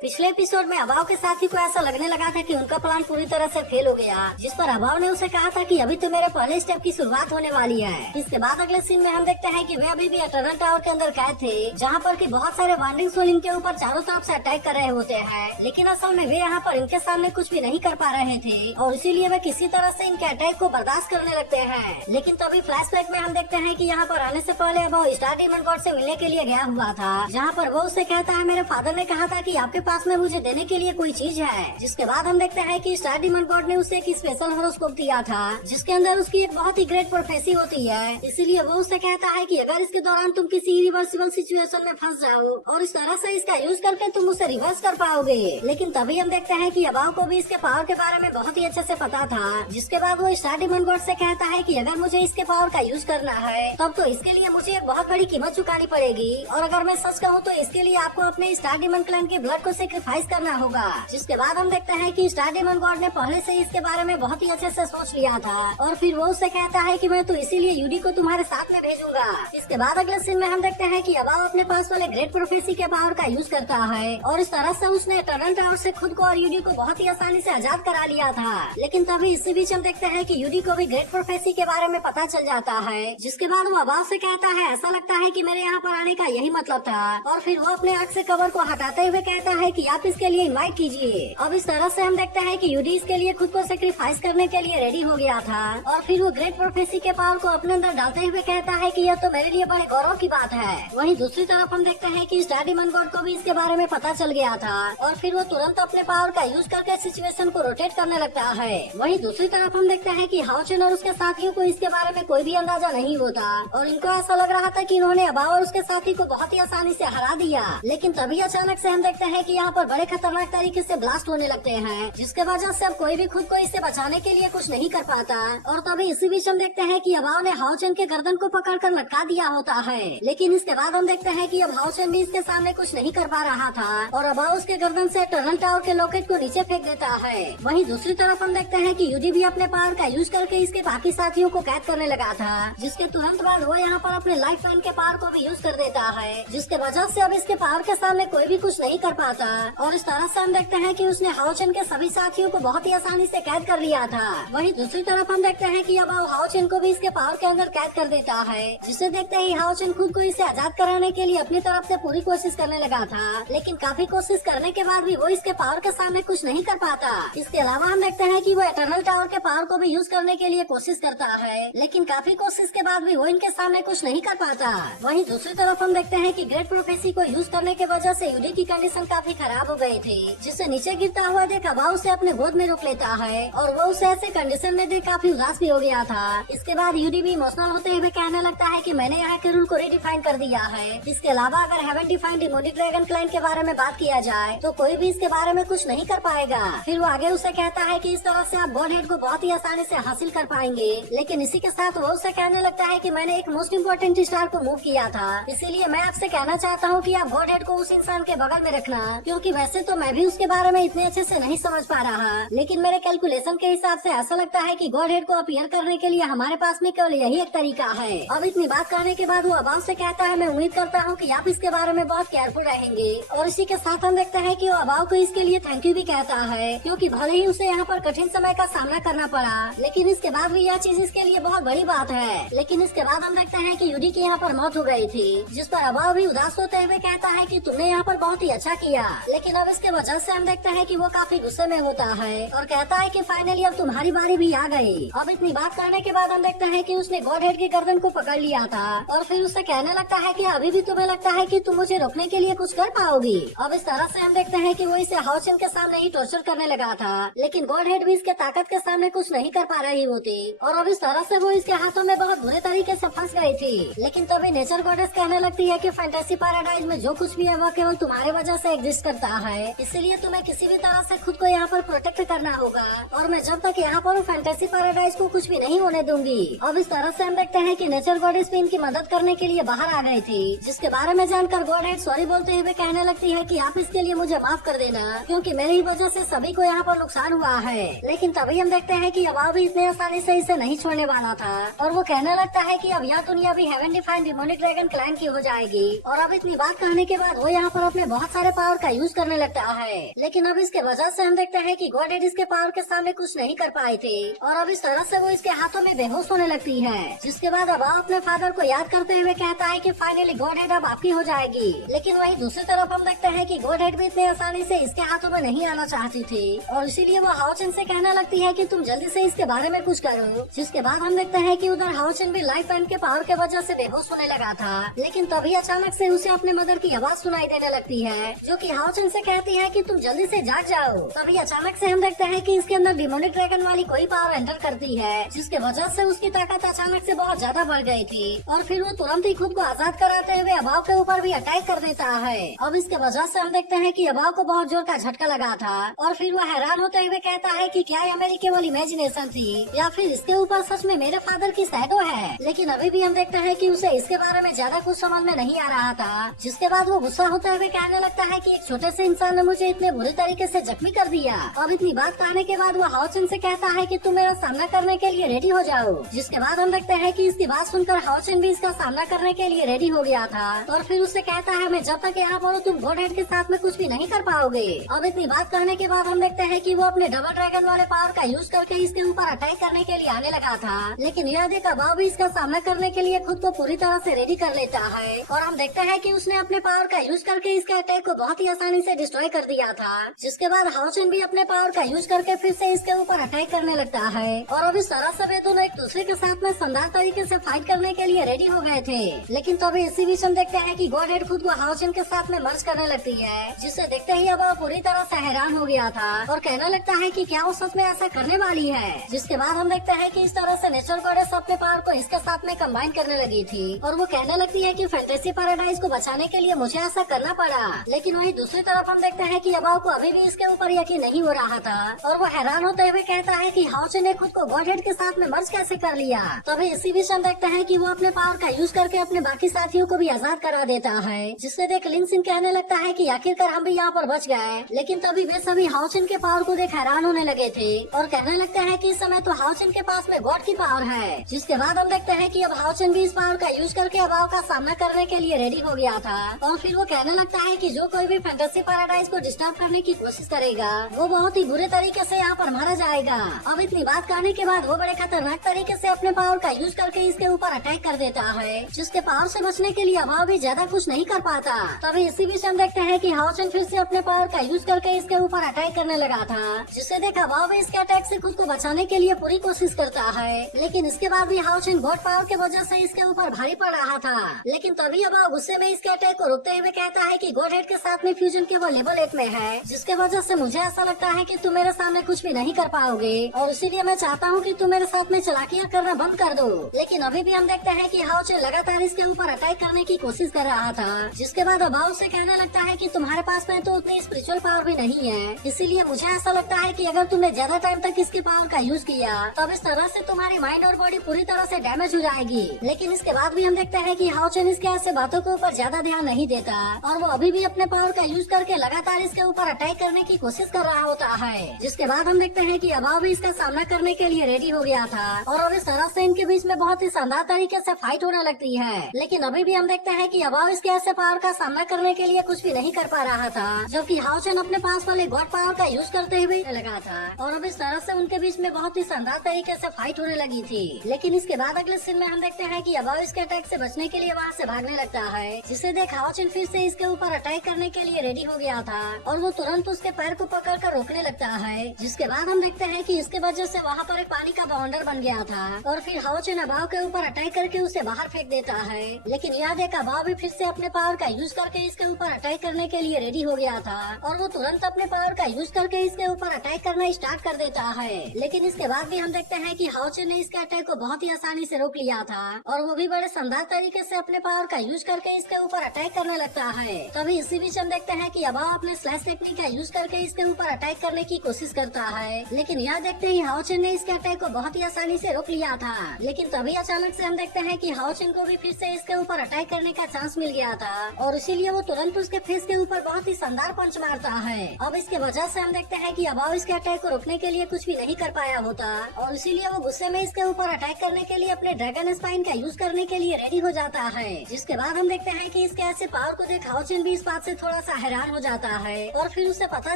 पिछले एपिसोड में अभाव के साथी को ऐसा लगने लगा था कि उनका प्लान पूरी तरह से फेल हो गया, जिस पर अभाव ने उसे कहा था कि अभी तो मेरे पहले स्टेप की शुरुआत होने वाली है। इसके बाद अगले सीन में हम देखते हैं कि वे अभी भी एटर्नल टावर के अंदर कैद थे, जहां पर कि बहुत सारे वांडिंग सोल इनके ऊपर चारों तरफ से अटैक कर रहे होते हैं, लेकिन असल में वे यहाँ पर इनके सामने कुछ भी नहीं कर पा रहे थे और इसीलिए वे किसी तरह से इनके अटैक को बर्दाश्त करने लगते हैं। लेकिन तभी फ्लैशबैक में हम देखते हैं कि यहाँ पर आने से पहले अभाव स्टार डीमन गॉड से मिलने के लिए गया हुआ था, जहाँ पर वो उसे कहता है मेरे फादर ने कहा था कि आपके पास में मुझे देने के लिए कोई चीज है। जिसके बाद हम देखते हैं कि स्टार डीमन गॉड ने उसे एक स्पेशल हॉरोस्कोप दिया था, जिसके अंदर उसकी एक बहुत ही ग्रेट प्रोफेसी होती है। इसीलिए वो उसे कहता है कि अगर इसके दौरान तुम किसी इरिवर्सिबल सिचुएशन में फंस जाओ और इस तरह से इसका यूज करके तुम उसे रिवर्स कर पाओगे। लेकिन तभी हम देखते हैं कि अभाव को भी इसके पावर के बारे में बहुत ही अच्छे से पता था, जिसके बाद वो स्टार डीमन गॉड से कहता है कि अगर मुझे इसके पावर का यूज करना है तब तो इसके लिए मुझे एक बहुत बड़ी कीमत चुकानी पड़ेगी, और अगर मैं सच कहूँ तो इसके लिए आपको अपने स्टार डीमन क्लैन के ब्लड को सेक्रीफाइस करना होगा। जिसके बाद हम देखते हैं कि स्टार डीमन गॉड ने पहले से इसके बारे में बहुत ही अच्छे से सोच लिया था, और फिर वो उससे कहता है कि मैं तो इसीलिए यूडी को तुम्हारे साथ में भेजूंगा। इसके बाद अगले सीन में हम देखते हैं कि अभाव अपने पास वाले ग्रेट प्रोफेसी के पावर का यूज करता है, और इस तरह से उसने एटर्नल टावर से खुद को और यूडी को बहुत ही आसानी से आजाद करा लिया था। लेकिन तभी इसी बीच हम देखते हैं कि यूडी को भी ग्रेट प्रोफेसी के बारे में पता चल जाता है, जिसके बाद वो अभाव से कहता है ऐसा लगता है कि मेरे यहाँ पर आने का यही मतलब था, और फिर वो अपने आँख से कवर को हटाते हुए कहता है कि आप इसके लिए इनवाइट कीजिए। अब इस तरह से हम देखते हैं कि यूडी इसके लिए खुद को सेक्रीफाइस करने के लिए रेडी हो गया था, और फिर वो ग्रेट प्रोफेसी के पावर को अपने अंदर डालते हुए कहता है कि यह तो मेरे लिए बड़े गौरव की बात है। वहीं दूसरी तरफ हम देखते हैं कि स्टार डीमन गॉड को भी इसके बारे में पता चल गया था, और फिर वो तुरंत अपने पावर का यूज करके सिचुएशन को रोटेट करने लगता है। वहीं दूसरी तरफ हम देखते हैं कि हाउचेन और उसके साथियों को इसके बारे में कोई भी अंदाजा नहीं होता, और इनको ऐसा लग रहा था कि इन्होंने अभाव और उसके साथी को बहुत ही आसानी से हरा दिया। लेकिन तभी अचानक से हम देखते हैं कि यहाँ पर बड़े खतरनाक तरीके से ब्लास्ट होने लगते हैं, जिसके वजह से अब कोई भी खुद को इससे बचाने के लिए कुछ नहीं कर पाता। और तभी इसी बीच हम देखते हैं कि अभाव ने हाउचेन के गर्दन को पकड़कर लटका दिया होता है। लेकिन इसके बाद हम देखते हैं कि अब हाउचेन भी इसके सामने कुछ नहीं कर पा रहा था, और अभाव उसके गर्दन से टनल टावर के लॉकेट को नीचे फेंक देता है। वहीं दूसरी तरफ हम देखते हैं कि यूडी भी अपने पावर का यूज करके इसके बाकी साथियों को कैद करने लगा था, जिसके तुरंत बाद वो यहाँ पर अपने लाइफ लाइन के पावर को भी यूज कर देता है, जिसके वजह से अब इसके पावर के सामने कोई भी कुछ नहीं कर पाता। और इस तरह से हम देखते हैं कि उसने हाउचेन के सभी साथियों को बहुत ही आसानी से कैद कर लिया था। वहीं दूसरी तरफ हम देखते हैं कि अब हाउचेन को भी इसके पावर के अंदर कैद कर देता है, जिसे देखते ही हाउचेन खुद को इसे आजाद कराने के लिए अपनी तरफ से पूरी कोशिश करने लगा था, लेकिन काफी कोशिश करने के बाद भी वो इसके पावर के सामने कुछ नहीं कर पाता। इसके अलावा हम देखते हैं कि वो एटर्नल टावर के पावर को भी यूज करने के लिए कोशिश करता है, लेकिन काफी कोशिश के बाद भी वो इनके सामने कुछ नहीं कर पाता। वहीं दूसरी तरफ हम देखते हैं कि ग्रेट प्रोफेसी को यूज करने के वजह से यूडी की कंडीशन काफी खराब हो गई थी, जिसे नीचे गिरता हुआ देख अभाव उसे अपने गोद में रोक लेता है, और वो उसे ऐसे कंडीशन में देख काफी उदास भी हो गया था। इसके बाद यूडी भी इमोशनल होते हुए कहने लगता है कि मैंने यहाँ के रूल को रिडिफाइन कर दिया है। इसके अलावा अगर heaven defined demonic dragon clan के बारे में बात किया जाए तो कोई भी इसके बारे में कुछ नहीं कर पाएगा। फिर वो आगे उसे कहता है कि इस तरह से आप गॉड हेड को बहुत ही आसानी से हासिल कर पाएंगे, लेकिन इसी के साथ वो उसे कहने लगता है कि मैंने एक मोस्ट इम्पोर्टेंट स्टार को मूव किया था, इसीलिए मैं आपसे कहना चाहता हूँ कि आप गॉड हेड को उस इंसान के बगल में रखना, क्योंकि वैसे तो मैं भी उसके बारे में इतने अच्छे से नहीं समझ पा रहा, लेकिन मेरे कैलकुलेशन के हिसाब से ऐसा लगता है कि गॉड हेड को अपीयर करने के लिए हमारे पास में केवल यही एक तरीका है। अब इतनी बात करने के बाद वो अभाव से कहता है मैं उम्मीद करता हूँ कि आप इसके बारे में बहुत केयरफुल रहेंगे, और इसी के साथ हम देखते हैं कि वो अभाव को इसके लिए थैंक यू भी कहता है, क्योंकि भले ही उसे यहाँ पर कठिन समय का सामना करना पड़ा, लेकिन इसके बाद भी यह चीज इसके लिए बहुत बड़ी बात है। लेकिन इसके बाद हम देखते हैं कि यूडी की यहाँ पर मौत हो गई थी, जिस पर अभाव भी उदास होते हुए कहता है कि तुमने यहाँ पर बहुत ही अच्छा किया। लेकिन अब इसके वजह से हम देखते हैं कि वो काफी गुस्से में होता है और कहता है कि फाइनली अब तुम्हारी बारी भी आ गई। अब इतनी बात करने के बाद हम देखते हैं कि उसने गॉड हेड की गर्दन को पकड़ लिया था, और फिर उससे कहने लगता है कि अभी भी तुम्हें लगता है कि तुम मुझे रोकने के लिए कुछ कर पाओगी। अब इस तरह से हम देखते हैं कि वो इसे हाउचेन के सामने ही टॉर्चर करने लगा था, लेकिन गॉड हेड भी इसके ताकत के सामने कुछ नहीं कर पा रही होती, और अब इस तरह से वो इसके हाथों में बहुत बुरे तरीके से फंस गई थी। लेकिन तभी नेचर गॉडेस कहने लगती है कि फैंटेसी पैराडाइज में जो कुछ भी है वो केवल तुम्हारे वजह से एग्जिस्ट करता है, इसलिए तुम्हें किसी भी तरह से खुद को यहाँ पर प्रोटेक्ट करना होगा, और मैं जब तक यहाँ पर फैंटेसी पैराडाइज को कुछ भी नहीं होने दूंगी। अब इस तरह से हम देखते हैं कि नेचर गॉडेस भी इनकी मदद करने के लिए बाहर आ गई थी, जिसके बारे में जानकर गॉड हेड सॉरी बोलते हुए कहने लगती है कि आप इसके लिए मुझे माफ कर देना, क्योंकि मेरी वजह से सभी को यहाँ पर नुकसान हुआ है। लेकिन तभी हम देखते हैं कि अभाव भी इतने आसानी से इसे नहीं छोड़ने वाला था, और वो कहने लगता है कि अब यह दुनिया भी heaven defined demonic dragon clan की हो जाएगी। और अब इतनी बात कहने के बाद वो यहाँ पर अपने बहुत सारे पावर का का यूज करने लगता है। लेकिन अब इसके वजह से हम देखते हैं कि गॉड हेड इसके पावर के सामने कुछ नहीं कर पाई थी और अब इस तरह से वो इसके हाथों में बेहोश होने लगती है। जिसके बाद अब अपने फादर को याद करते हुए कहता है कि फाइनली गॉड हेड अब आपकी हो जाएगी। लेकिन वहीं दूसरी तरफ हम देखते हैं कि गॉड हेड भी इतनी आसानी से इसके हाथों में नहीं आना चाहती थी और इसीलिए वो हाओचन से कहने लगती है कि तुम जल्दी से इसके बारे में कुछ करो। जिसके बाद हम देखते हैं कि उधर हाओचन भी लाइफ बैंड के पावर के वजह से बेहोश होने लगा था। लेकिन तभी अचानक से उसे अपने मदर की आवाज सुनाई देने लगती है जो कि हाओचन से कहती है कि तुम जल्दी से जाग जाओ। तभी अचानक से हम देखते हैं कि इसके अंदर डिमोनिक ड्रैगन वाली कोई पावर एंटर करती है जिसके वजह से उसकी ताकत अचानक से बहुत ज्यादा बढ़ गई थी और फिर वो तुरंत ही खुद को आजाद कराते हुए अभाव के ऊपर भी अटैक कर देता है। अब इसके वजह से हम देखते हैं कि अभाव को बहुत जोर का झटका लगा था और फिर वो हैरान होते हुए कहता है कि क्या यह मेरी केवल इमेजिनेशन थी या फिर इसके ऊपर सच में मेरे फादर की शैडो है। लेकिन अभी भी हम देखते हैं कि उसे इसके बारे में ज्यादा कुछ समझ में नहीं आ रहा था। जिसके बाद वो गुस्सा होते हुए कहने लगता है कि एक छोटे से इंसान ने मुझे इतने बुरे तरीके से जख्मी कर दिया। अब इतनी बात कहने के बाद वो हाओचन से कहता है कि तुम मेरा सामना करने के लिए रेडी हो जाओ। जिसके बाद हम देखते हैं कि इसकी बात सुनकर हाओचन भी इसका सामना करने के लिए रेडी हो गया था और फिर उससे कहता है मैं जब तक यहाँ पर हूँ तुम गॉड हेड के साथ में कुछ भी नहीं कर पाओगे। अब इतनी बात कहने के बाद हम देखते हैं कि वो अपने डबल ड्रैगन वाले पावर का यूज करके इसके ऊपर अटैक करने के लिए आने लगा था। लेकिन यह देख अभाव भी इसका सामना करने के लिए खुद को पूरी तरह से रेडी कर लेता है और हम देखते हैं कि उसने अपने पावर का यूज करके इसके अटैक को बहुत ही आसानी से डिस्ट्रॉय कर दिया था। जिसके बाद हाओचन भी अपने पावर का यूज करके फिर से इसके ऊपर अटैक करने लगता है और अब इस तरह से वे दोनों एक दूसरे के साथ में शानदार तरीके से फाइट करने के लिए रेडी हो गए थे। लेकिन तभी इसी बीच हम देखते हैं कि गॉड हेड खुद को हाओचन के साथ में मर्ज करने लगती है जिसे देखते ही अब पूरी तरह से हैरान हो गया था और कहने लगता है कि क्या वो सच में ऐसा करने वाली है। जिसके बाद हम देखते हैं कि इस तरह से नेचुरल गॉडेस अपने पावर को इसके साथ में कंबाइन करने लगी थी और वो कहने लगती है कि फैंटेसी पैराडाइज को बचाने के लिए मुझे ऐसा करना पड़ा। लेकिन वहीं दूसरी तरफ हम देखते हैं कि अभाव को अभी भी इसके ऊपर यकीन नहीं हो रहा था और वो हैरान होते हुए कहता है कि हाओचन ने खुद को गॉड हेड के साथ में मर्ज कैसे कर लिया। तभी इसी बीच हम देखते हैं कि वो अपने पावर का यूज करके अपने बाकी साथियों को भी आजाद करा देता है जिससे देख लिंग सिंह कहने लगता है कि आखिरकार हम भी यहाँ पर बच गए। लेकिन तभी वे सभी हाओचन के पावर को देख हैरान होने लगे थे और कहने लगता है कि इस समय तो हाओचन के पास में गॉड की पावर है। जिसके बाद हम देखते हैं कि अब हाओचन भी इस पावर का यूज करके अभाव का सामना करने के लिए रेडी हो गया था और फिर वो कहने लगता है कि जो कोई भी फैंटेसी पैराडाइज को डिस्टर्ब करने की कोशिश करेगा वो बहुत ही बुरे तरीके से यहाँ पर मारा जाएगा। अब इतनी बात करने के बाद वो बड़े खतरनाक तरीके से अपने पावर का यूज करके इसके ऊपर अटैक कर देता है जिसके पावर से बचने के लिए अभाव भी ज्यादा कुछ नहीं कर पाता। तभी इसी बीच हम देखते हैं कि हाओचन फिर से अपने पावर का यूज करके इसके ऊपर अटैक करने लगा था जिससे देखा अभाव भी इसके अटैक से खुद को बचाने के लिए पूरी कोशिश करता है। लेकिन इसके बाद भी हाओचन गॉड पावर के वजह से इसके ऊपर भारी पड़ रहा था। लेकिन तभी अभाव गुस्से में इसके अटैक को रोकते हुए कहता है कि गॉड हेड के साथ में फ्यूजन केवल लेवल 8 में है जिसके वजह से मुझे ऐसा लगता है कि तुम मेरे सामने कुछ भी नहीं कर पाओगे और इसीलिए मैं चाहता हूँ कि तुम मेरे साथ में चालाकियाँ करना बंद कर दो। लेकिन अभी भी हम देखते हैं कि हाओचन लगातार इसके ऊपर अटैक करने की कोशिश कर रहा था जिसके बाद अभाव से कहने लगता है कि तुम्हारे पास में तो उतनी स्पिरिचुअल पावर भी नहीं है इसीलिए मुझे ऐसा लगता है कि अगर तुमने ज्यादा टाइम तक इसकी पावर का यूज किया तब इस तरह से तुम्हारी माइंड और बॉडी पूरी तरह से डैमेज हो जाएगी। लेकिन इसके बाद भी हम देखते हैं कि हाओचन इसके ऐसे बातों के ऊपर ज्यादा ध्यान नहीं देता और वो अभी भी अपने पावर का यूज करके लगातार इसके ऊपर अटैक करने की कोशिश कर रहा होता है। जिसके बाद हम देखते हैं कि अभाव भी इसका सामना करने के लिए रेडी हो गया था और अब इस तरह से इनके बीच में बहुत ही शानदार तरीके से फाइट होने लगती है। लेकिन अभी भी हम देखते हैं कि अभाव इसके ऐसे पावर का सामना करने के लिए कुछ भी नहीं कर पा रहा था जबकि हाओचन अपने पास वाले गॉड पावर का यूज करते हुए लगा था और अब इस तरह से उनके बीच में बहुत ही शानदार तरीके से फाइट होने लगी थी। लेकिन इसके बाद अगले सीन में हम देखते हैं कि अभाव इसके अटैक से बचने के लिए वहाँ से भागने लगता है जिसे देख हाओचन फिर से इसके ऊपर अटैक करने के लिए रेडी हो गया था और वो तुरंत उसके पैर को पकड़कर रोकने लगता है। जिसके बाद हम देखते हैं कि इसके वजह से वहाँ पर एक पानी का बाउंडर बन गया था और फिर हाओचन अभाव के ऊपर अटैक करके उसे बाहर फेंक देता है। लेकिन यह देख अभाव भी फिर से अपने पावर का यूज करके इसके ऊपर अटैक करने के लिए रेडी हो गया था और वो तुरंत अपने पावर का यूज करके इसके ऊपर अटैक करना स्टार्ट कर देता है। लेकिन इसके बाद भी हम देखते हैं कि हाओचन ने इसके अटैक को बहुत ही आसानी से रोक लिया था और वो भी बड़े शानदार तरीके से अपने पावर का यूज करके इसके ऊपर अटैक करने लगता है। तभी इसी बीच हम देखते हैं कि अभाव अपने स्लैश टेक्निक का यूज करके इसके ऊपर अटैक करने की कोशिश करता है। लेकिन यह देखते ही हाओचन ने इसके अटैक को बहुत ही आसानी से रोक लिया था। लेकिन तभी अचानक से हम देखते हैं कि हाओचन को भी फिर से इसके ऊपर अटैक करने का चांस मिल गया था और इसीलिए वो तुरंत उसके फेस के ऊपर बहुत ही शानदार पंच मारता है। अब इसके वजह से हम देखते हैं कि अभाव इसके अटैक को रोकने के लिए कुछ भी नहीं कर पाया होता और इसीलिए वो गुस्से में इसके ऊपर अटैक करने के लिए अपने ड्रैगन स्पाइन का यूज करने के लिए रेडी हो जाता है। जिसके बाद हम देखते हैं कि इसके ऐसे पावर को देख हाओचन भी इस बात से थोड़ा सा हैरान हो जाता है और फिर उसे पता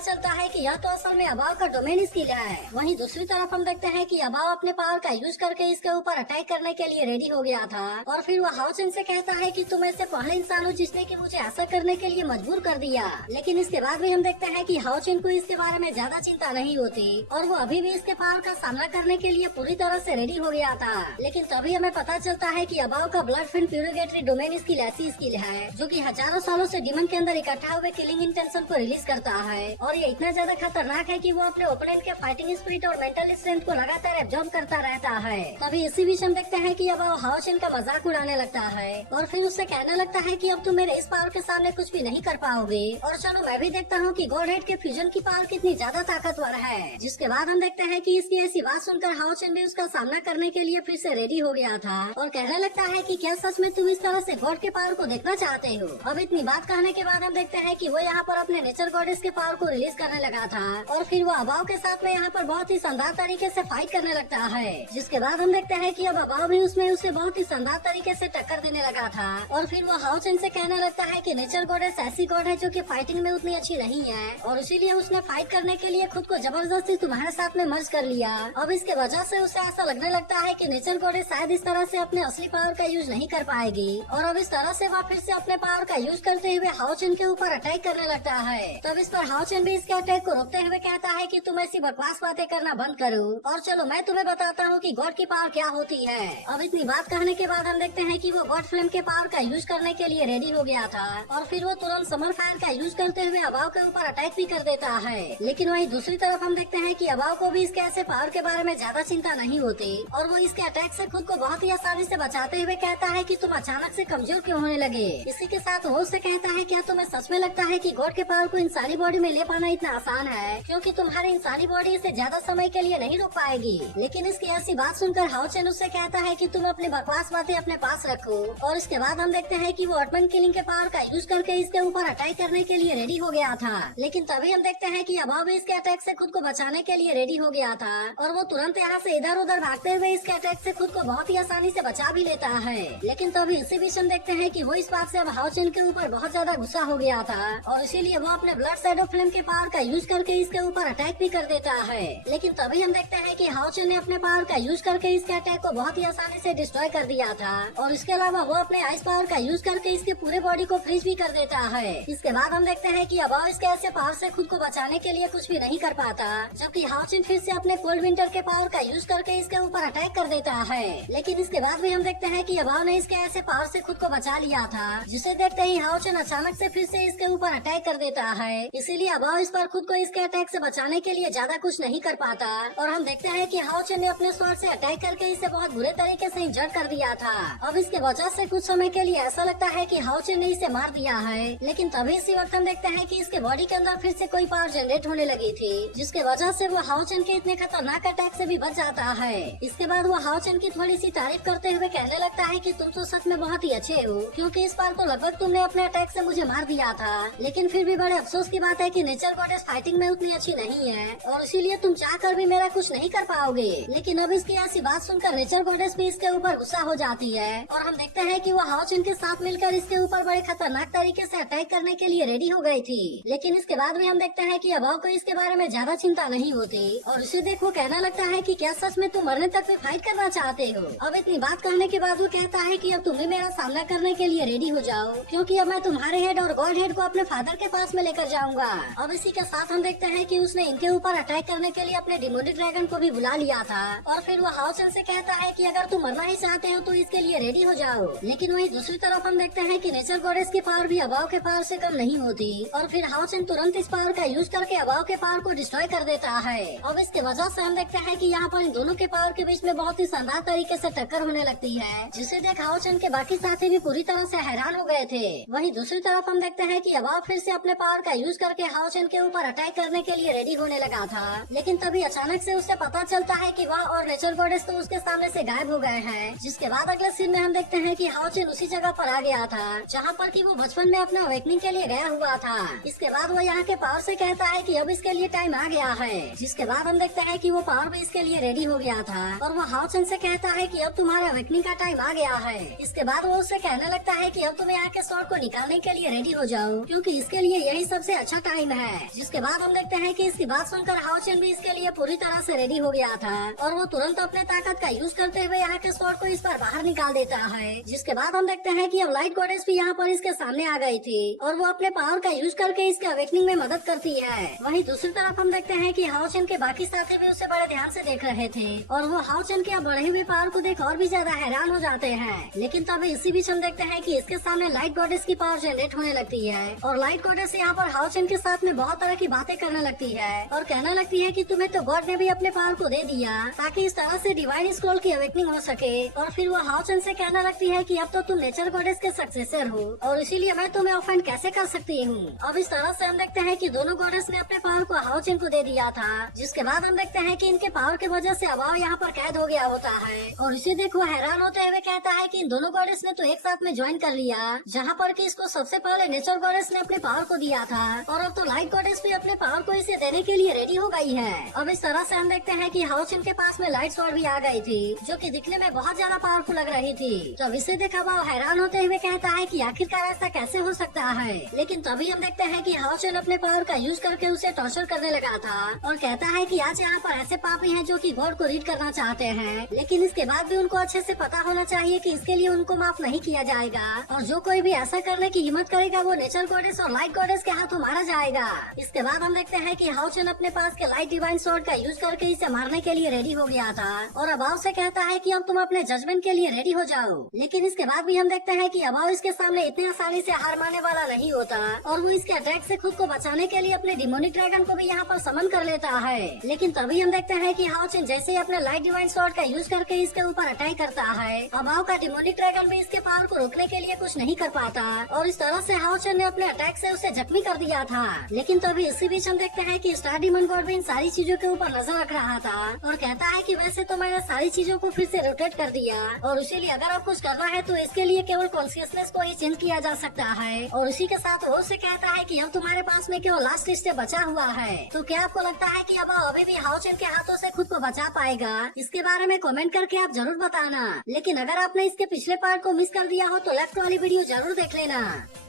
चलता है कि यह तो असल में अबाव का डोमेन स्किल है। वहीं दूसरी तरफ हम देखते हैं कि अबाव अपने पावर का यूज करके इसके ऊपर अटैक करने के लिए रेडी हो गया था और फिर वह हाओचन से कहता है कि तुम ऐसे पहले इंसान हो जिसने कि मुझे ऐसा करने के लिए मजबूर कर दिया। लेकिन इसके बाद भी हम देखते हैं कि हाओचन को इसके बारे में ज्यादा चिंता नहीं होती और वो अभी भी इसके पावर का सामना करने के लिए पूरी तरह से रेडी हो गया था। लेकिन तभी हमें पता चलता है कि अबाव का ब्लड फिन प्यूरिगेटरी डोमेन स्किल ऐसी स्किल है जो कि हजारों सालों से डीमन के अंदर इकट्ठा हुए किलिंग इंटेंशन को रिलीज करता है और ये इतना ज्यादा खतरनाक है कि वो अपने ओपोनेंट के फाइटिंग स्पिरिट और मेंटल स्ट्रेंथ को लगातार एब्जॉर्ब करता रहता है। तभी इसी बीच हम देखते हैं कि अब वो हाओचन का मजाक उड़ाने लगता है और फिर उससे कहने लगता है कि अब तुम मेरे इस पावर के सामने कुछ भी नहीं कर पाओगे और चलो मैं भी देखता हूँ कि गॉड हेड के फ्यूजन की पावर कितनी ज्यादा ताकतवर है। जिसके बाद हम देखते हैं कि इसकी ऐसी बात सुनकर हाओचन भी उसका सामना करने के लिए फिर से रेडी हो गया था और कहने लगता है कि क्या सच में तुम इस तरह से गॉड के पावर को देखना चाहते हो। अब इतनी बात कहने के बाद हम देखते हैं कि वो यहाँ पर अपने नेचर गॉडेस के पावर को रिलीज करने लगा था और फिर वो अबाव के साथ में यहाँ पर बहुत ही शानदार तरीके से फाइट करने लगता है। जिसके बाद हम देखते हैं कि अब अबाव भी उसमें उसे बहुत ही शानदार तरीके से टक्कर देने लगा था और फिर वो हाओचन से कहने लगता है कि नेचर गॉडेस ऐसी गॉड है जो कि फाइटिंग में उतनी अच्छी नहीं है और इसीलिए उसने फाइट करने के लिए खुद को जबरदस्ती तुम्हारे साथ में मर्ज कर लिया। अब इसके वजह से उसे ऐसा लगने लगता है कि नेचर गॉडेस शायद इस तरह से अपने असली पावर का यूज नहीं कर पाएगी और अब इस तरह से वह फिर से अपने पावर का यूज करते हुए हाओचन के ऊपर अटैक करने लगता है। तब इस पर हाओचन भी इसके अटैक को रोकते हुए कहता है कि तुम ऐसी बकवास बातें करना बंद करो और चलो मैं तुम्हें बताता हूँ कि गॉड की पावर क्या होती है। अब इतनी बात कहने के बाद हम देखते हैं कि वो गॉड फ्लेम के पावर का यूज करने के लिए रेडी हो गया था और फिर वो तुरंत समर फायर का यूज करते हुए अबाव के ऊपर अटैक भी कर देता है। लेकिन वहीं दूसरी तरफ हम देखते हैं कि अबाव को भी इसके ऐसे पावर के बारे में ज्यादा चिंता नहीं होती और वो इसके अटैक से खुद को बहुत ही आसानी से बचाते हुए कहता है कि तुम अचानक से कमजोर क्यों होने लगे। इसी के साथ वो उससे कहता है क्या तुम्हें सच में लगता है कि गॉड के पावर को इंसानी बॉडी में ले पाना इतना आसान है क्योंकि तुम्हारी इंसानी बॉडी इसे ज्यादा समय के लिए नहीं रोक पाएगी। लेकिन इसकी ऐसी बात सुनकर हाओचन उससे कहता है कि तुम अपनी बकवास बातें अपने पास रखो और इसके बाद हम देखते हैं कि वो ऑटमन किलिंग के पावर का यूज करके इसके ऊपर अटैक करने के लिए रेडी हो गया था। लेकिन तभी हम देखते हैं कि अबाव भी इसके अटैक से खुद को बचाने के लिए रेडी हो गया था और वो तुरंत यहाँ से इधर उधर भागते हुए इसके अटैक से खुद को बहुत ही आसानी से बचा भी लेता है। लेकिन तभी इसी बीच हम देखते हैं कि वो इस बात से अब हाओचन के ऊपर बहुत ज्यादा गुस्सा हो गया था और इसीलिए वो अपने ब्लड शैडो फ्लेम के पावर का यूज करके इसके ऊपर अटैक भी कर देता है। लेकिन तभी हम देखते हैं कि हाओचन ने अपने पावर का यूज करके इसके अटैक को बहुत ही आसानी से डिस्ट्रॉय कर दिया था और इसके अलावा वो अपने आइस पावर का यूज करके इसके पूरे बॉडी को फ्रीज भी कर देता है। इसके बाद हम देखते हैं कि अबाव इसके ऐसे पावर से खुद को बचाने के लिए कुछ भी नहीं कर पाता जबकि हाओचन फिर से अपने कोल्ड विंटर के पावर का यूज करके इसके ऊपर अटैक कर देता है। लेकिन इसके बाद भी हम देखते हैं कि अबाव ने इसके ऐसे पावर से खुद को बचा लिया था जिसे देखते ही हाओचन अचानक से फिर से इसके ऊपर अटैक कर देता है। इसीलिए अबाव इस पर खुद को इसके अटैक से बचाने के लिए ज्यादा कुछ नहीं कर पाता और हम देखते हैं कि हाओचन ने अपने स्वॉर्ड से अटैक करके इसे बहुत बुरे तरीके से इंजर्ड कर दिया था। अब इसके वजह से कुछ समय के लिए ऐसा लगता है कि हाओचन ने इसे मार दिया है। लेकिन तभी इसी वक्त हम देखते हैं कि इसके बॉडी के अंदर फिर से कोई पावर जनरेट होने लगी थी जिसके वजह से वो हाओचन के इतने खतरनाक अटैक से भी बच जाता है। इसके बाद वो हाओचन की थोड़ी सी तारीफ करते हुए कहने लगता है कि तुम तो सच में बहुत ही अच्छे हो क्योंकि इस बार तो लगभग तुमने अपने अटैक से मुझे मार दिया था। लेकिन फिर भी बड़े अफसोस की बात है कि नेचर गॉडेस फाइटिंग में उतनी अच्छी नहीं है और इसीलिए तुम चाह कर भी मेरा कुछ नहीं कर पाओगे। लेकिन अब इसकी ऐसी बात सुनकर नेचर गॉडेस भी इसके ऊपर गुस्सा हो जाती है और हम देखते हैं कि वो हाओचन के साथ मिलकर इसके ऊपर बड़े खतरनाक तरीके से अटैक करने के लिए रेडी हो गई थी। लेकिन इसके बाद भी हम देखते हैं कि अबाव को इसके बारे में ज्यादा चिंता नहीं होती और इसे देख वो कहने लगता है कि क्या सच में तुम मरने तक भी फाइट करना चाहते हो। अब इतनी बात कहने के बाद वो कहता है कि अब तुम भी मेरा सामना करने के लिए रेडी हो जाओ क्योंकि अब मैं तुम्हारे हेड और गॉड हेड को अपने फादर के पास में लेकर जाऊंगा। अब इसी के साथ हम देखते हैं कि उसने इनके ऊपर अटैक करने के लिए अपने डिमोनिक ड्रैगन को भी बुला लिया था और फिर वो हाओचन से कहता है कि अगर तुम मरना ही चाहते हो तो इसके लिए रेडी हो जाओ। लेकिन वहीं दूसरी तरफ हम देखते हैं कि नेचर गॉडेस की पावर भी अबाव के पावर से कम नहीं होती और फिर हाओचन तुरंत इस पावर का यूज करके अबाव के पावर को डिस्ट्रॉय कर देता है। अब इसके वजह से हम देखते हैं कि यहाँ पर इन दोनों के पावर के बीच में बहुत ही शानदार तरीके से टक्कर होने लगती है जिसे देख हाओचन के बाकी साथी भी पूरी तरह से हैरान हो गए थे। वहीं दूसरी तरफ हम देखते हैं कि अबाव फिर से अपने पावर का यूज करके हाओचन के ऊपर अटैक करने के लिए रेडी होने लगा था। लेकिन तभी अचानक से उसे पता चलता है कि वह और नेचर गॉडेस तो उसके सामने से गायब हो गए हैं। जिसके बाद अगले सीन में हम देखते हैं कि हाओचन उसी जगह पर आ गया था जहाँ पर कि वो बचपन में अपना अवेकनिंग के लिए गया हुआ था। इसके बाद वो यहाँ के पावर से कहता है कि अब इसके लिए टाइम आ गया है। जिसके बाद हम देखते हैं कि वो पावर भी इसके लिए रेडी हो गया था और वो हाओचन से कहता है कि अब तुम्हारे अवेकनिंग का टाइम आ गया है। इसके बाद वो उससे कहने लगता है कि अब तुम यहाँ के स्वॉर्ड को निकालने के लिए रेडी हो जाओ क्योंकि इसके लिए यही सबसे अच्छा टाइम है। जिसके बाद हम देखते हैं कि इसकी बात सुनकर हाओ चेन भी इसके लिए पूरी तरह से रेडी हो गया था और वो तुरंत अपने ताकत का यूज करते हुए यहाँ के स्वॉर्ड को इस पर बाहर निकाल देता है। जिसके बाद हम देखते हैं कि अब लाइट गॉडेस भी यहाँ पर इसके सामने आ गई थी और वो अपने पावर का यूज करके इसके अवेकनिंग में मदद करती है। वहीं दूसरी तरफ हम देखते हैं कि हाओ चेन के बाकी साथी भी उसे बड़े ध्यान से देख रहे थे और वो हाओ चेन के बढ़े हुए पावर को देख और भी ज्यादा हैरान हो जाते हैं। लेकिन तभी इसी बीच हम देखते हैं कि इसके सामने लाइट गॉडेस की पावर जनरेट होने लगती है और लाइट गॉडेस यहाँ पर हाओ चेन के साथ में बहुत तरह की बातें करने लगती है और कहने लगती है कि तुम्हें तो गॉड ने भी अपने पावर को दे दिया ताकि इस तरह से डिवाइन स्क्रॉल की अवेकनिंग हो सके। और फिर वो हाओ चेन से कहने लगती है कि अब तो तुम नेचर गॉडेस के सक्सेसर हो और इसीलिए मैं तुम्हें ऑफेंड कैसे कर सकती हूँ। अब इस तरह से हम देखते हैं कि दोनों गॉडेस ने अपने पावर को हाओ चेन को दे दिया था। जिसके बाद हम देखते हैं कि इनके पावर की वजह से अभाव यहाँ पर कैद हो गया होता है और इसे देख वो हैरान होते हुए कहता है कि इन दोनों गॉडेस ने तो एक साथ में ज्वाइन कर लिया, जहाँ पर कि इसको सबसे पहले नेचर गॉडेस ने अपने पावर को दिया था और अब तो लाइट गॉडेस भी अपने पावर को इसे देने के लिए रेडी हो गई है। अब इस तरह से हम देखते हैं कि हाओ चेन के पास में लाइट स्वॉर्ड भी आ गई थी जो कि दिखने में बहुत ज्यादा पावरफुल लग रही थी। तो अब इसे देखा वो हैरान होते हुए कहता है कि आखिरकार ऐसा कैसे हो सकता है। लेकिन तभी हम देखते हैं कि हाओ चेन अपने पावर का यूज करके उसे टॉर्चर करने लगा था और कहता है कि आज यहाँ पर ऐसे पापी हैं जो कि गॉड को रीड करना चाहते हैं, लेकिन इसके बाद भी उनको अच्छे से पता होना चाहिए कि इसके लिए उनको माफ नहीं किया जाएगा और जो कोई भी ऐसा करने की हिम्मत करेगा वो नेचर गॉडेस और लाइट गॉडेस के हाथों मारा जाएगा। इसके बाद हम देखते हैं कि हाओ चेन अपने पास के लाइट डिवाइन स्वॉर्ड का यूज करके इसे मारने के लिए रेडी हो गया था और अभाव से कहता है कि अब तुम अपने जजमेंट के लिए रेडी हो जाओ। लेकिन इसके बाद भी हम देखते हैं कि अभाव इसके सामने इतनी आसानी से हार मानने वाला नहीं होता और वो इसके अटैक से खुद को बचाने के लिए अपने डिमोनिक ड्रैगन को भी यहाँ पर समन कर लेता है। लेकिन तभी हम देखते हैं कि हाओ चेन जैसे ही अपने लाइट डिवाइन स्वॉर्ड का यूज करके इसके ऊपर अटैक करता है, अभाव का डिमोनिक ड्रैगन भी इसके पावर को रोकने के लिए कुछ नहीं कर पाता और इस तरह से हाओ चेन ने अपने अटैक से उसे जख्मी कर दिया था। लेकिन तभी इसी बीच हम देखते हैं कि स्टार डिमन गॉड भी इन सारी चीजों के ऊपर नजर रख रहा था और कहता है कि वैसे तो मैंने सारी चीजों को फिर से रोटेट कर दिया और इसीलिए अगर आप कुछ करना है तो इसके लिए केवल कॉन्शियसनेस को ही चेंज किया जा सकता है। और इसी के साथ वो से कहता है कि अब तुम्हारे पास में केवल लास्ट स्टेप बचा हुआ है। तो क्या आपको लगता है कि अब अभी भी हाओ चेन के हाथों से खुद को बचा पाएगा? इसके बारे में कमेंट करके आप जरूर बताना। लेकिन अगर आपने इसके पिछले पार्ट को मिस कर दिया हो तो लेफ्ट वाली वीडियो जरूर देख लेना।